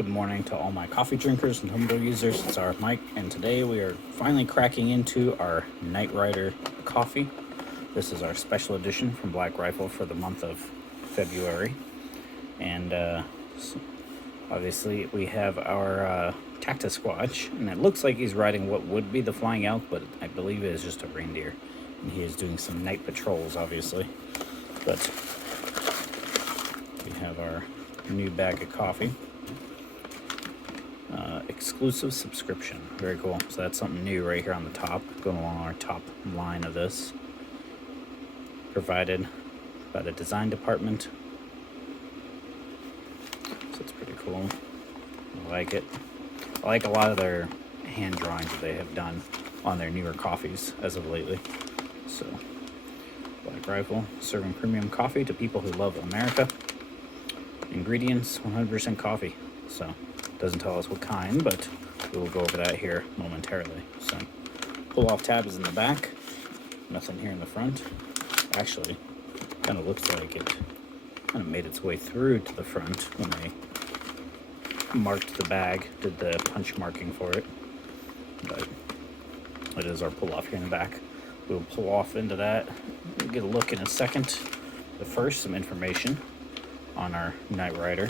Good morning to all my coffee drinkers and tumbler users. It's our Mike, and today we are finally cracking into our Night Rider coffee. This is our special edition from Black Rifle for the month of February. And obviously we have our Cactus Squatch, and it looks like he's riding what would be the flying elk, but I believe it is just a reindeer. And he is doing some night patrols, obviously. But we have our new bag of coffee. Exclusive subscription. Very cool. So that's something new right here on the top, going along our top line of this. Provided by the design department. So it's pretty cool. I like it. I like a lot of their hand drawings that they have done on their newer coffees as of lately. So, Black Rifle, serving premium coffee to people who love America. Ingredients, 100% coffee. So, doesn't tell us what kind, but we will go over that here momentarily. So, pull-off tab is in the back. Nothing here in the front. Actually, kind of looks like it kind of made its way through to the front when they marked the bag, did the punch marking for it. But it is our pull-off here in the back. We'll pull off into that. We'll get a look in a second. But first, some information on our Night Rider.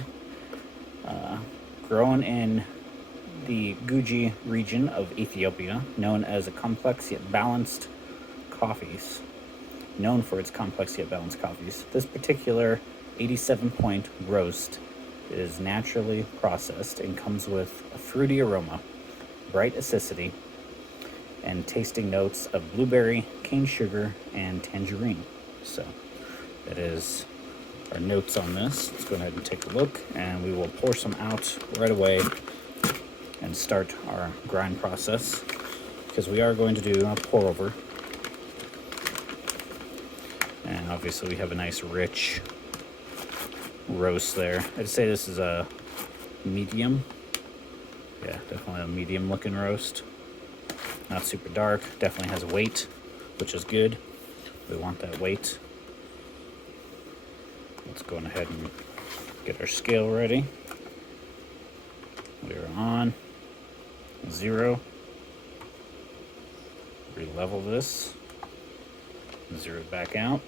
Grown in the Guji region of Ethiopia, known as a complex yet balanced coffees. Known for its complex yet balanced coffees. This particular 87-point roast is naturally processed and comes with a fruity aroma, bright acidity, and tasting notes of blueberry, cane sugar, and tangerine. So that is our notes on this. Let's go ahead and take a look, and we will pour some out right away and start our grind process, because we are going to do a pour over. And obviously we have a nice rich roast there. I'd say this is a medium. Yeah, definitely a medium looking roast. Not super dark, definitely has weight, which is good. We want that weight. Let's go ahead and get our scale ready. We are on 0. Re-level this. 0 back out.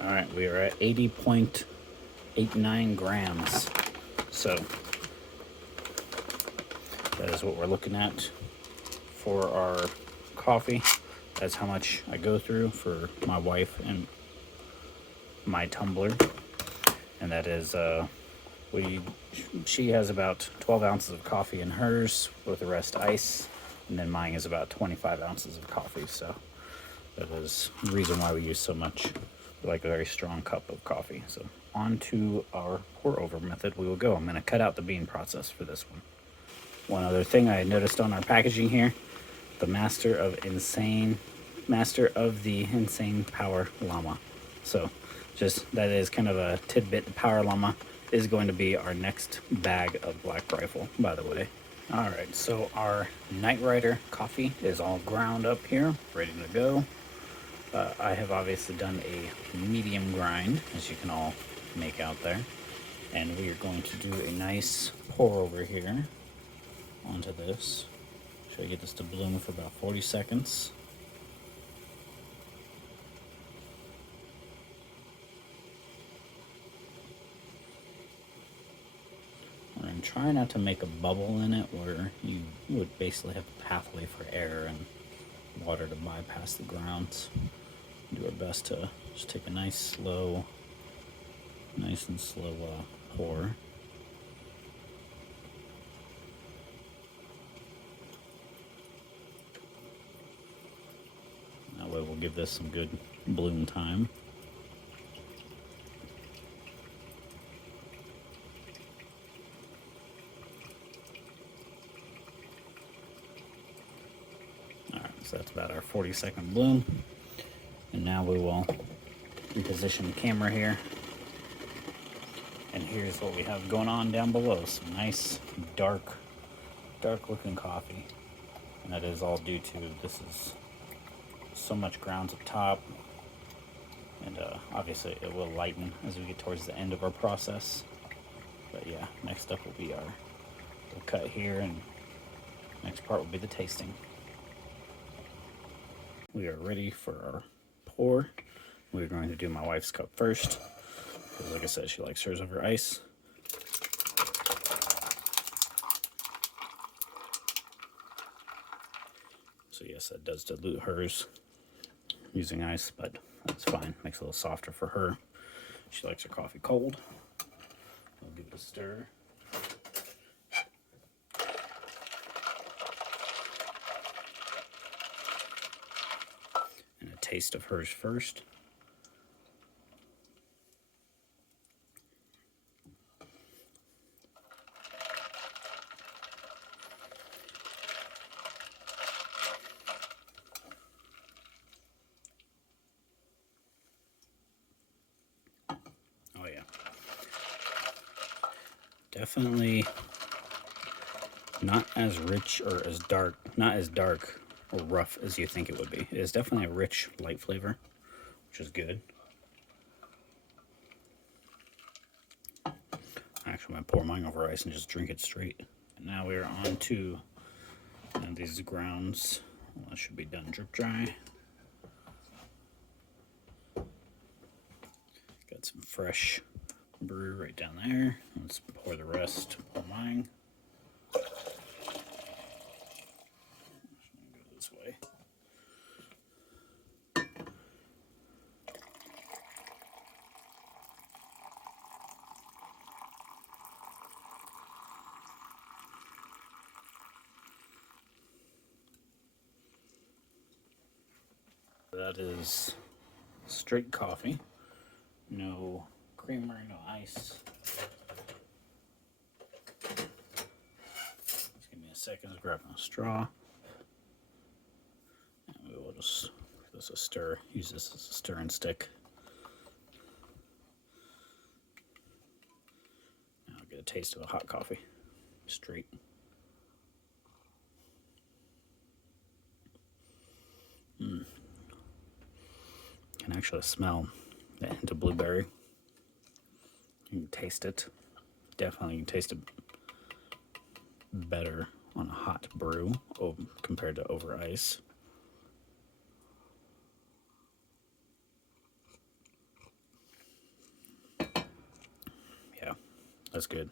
All right, we are at 80.89 grams. So that is what we're looking at for our coffee. That's how much I go through for my wife and my tumbler. And that is, she has about 12 ounces of coffee in hers, with the rest ice. And then mine is about 25 ounces of coffee. So that is the reason why we use so much. We like a very strong cup of coffee. So on to our pour over method we will go. I'm going to cut out the bean process for this one. One other thing I noticed on our packaging here, the Master of the Insane Power Llama. So just that is kind of a tidbit. The Power Llama is going to be our next bag of Black Rifle, by the way. All right, so our Night Rider coffee is all ground up here, ready to go. I have obviously done a medium grind, as you can all make out there. And we are going to do a nice pour over here onto this. Try to get this to bloom for about 40 seconds. And try not to make a bubble in it where you would basically have a pathway for air and water to bypass the grounds. Do our best to just take a nice and slow pour. That way we'll give this some good bloom time. Alright, so that's about our 40-second bloom. And now we will reposition the camera here. And here's what we have going on down below. Some nice dark looking coffee. And that is all due to, this is so much grounds up top. And obviously it will lighten as we get towards the end of our process. But yeah, next up will be our little cut here, and next part will be the tasting. We are ready for our pour. We're going to do my wife's cup first, because like I said, she likes hers over ice. So yes, that does dilute hers using ice, but that's fine. Makes it a little softer for her. She likes her coffee cold. I'll give it a stir. And a taste of hers first. Oh yeah. Definitely not as rich or as dark, not as dark or rough as you think it would be. It is definitely a rich, light flavor, which is good. Actually, I'm going to pour mine over ice and just drink it straight. And now we're on to these grounds. Well, that should be done drip dry. Got some fresh brew right down there. Let's pour the rest on mine. Go this way. That is straight coffee. No creamer, no ice. Just give me a second to grab a straw. And we will just give this a stir. Use this as a stirring stick. Now I'll get a taste of a hot coffee. Straight. Can actually smell that hint of blueberry. You can taste it. Definitely you can taste it better on a hot brew compared to over ice. Yeah, that's good.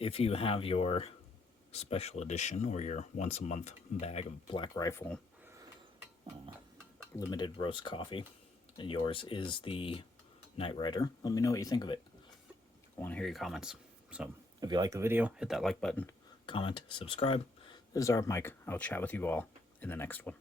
If you have your special edition or your once a month bag of Black Rifle limited roast coffee, and yours is the Night Rider, let me know what you think of it. I want to hear your comments. So if you like the video, hit that like button, comment, subscribe. This is our Mike. I'll chat with you all in the next one.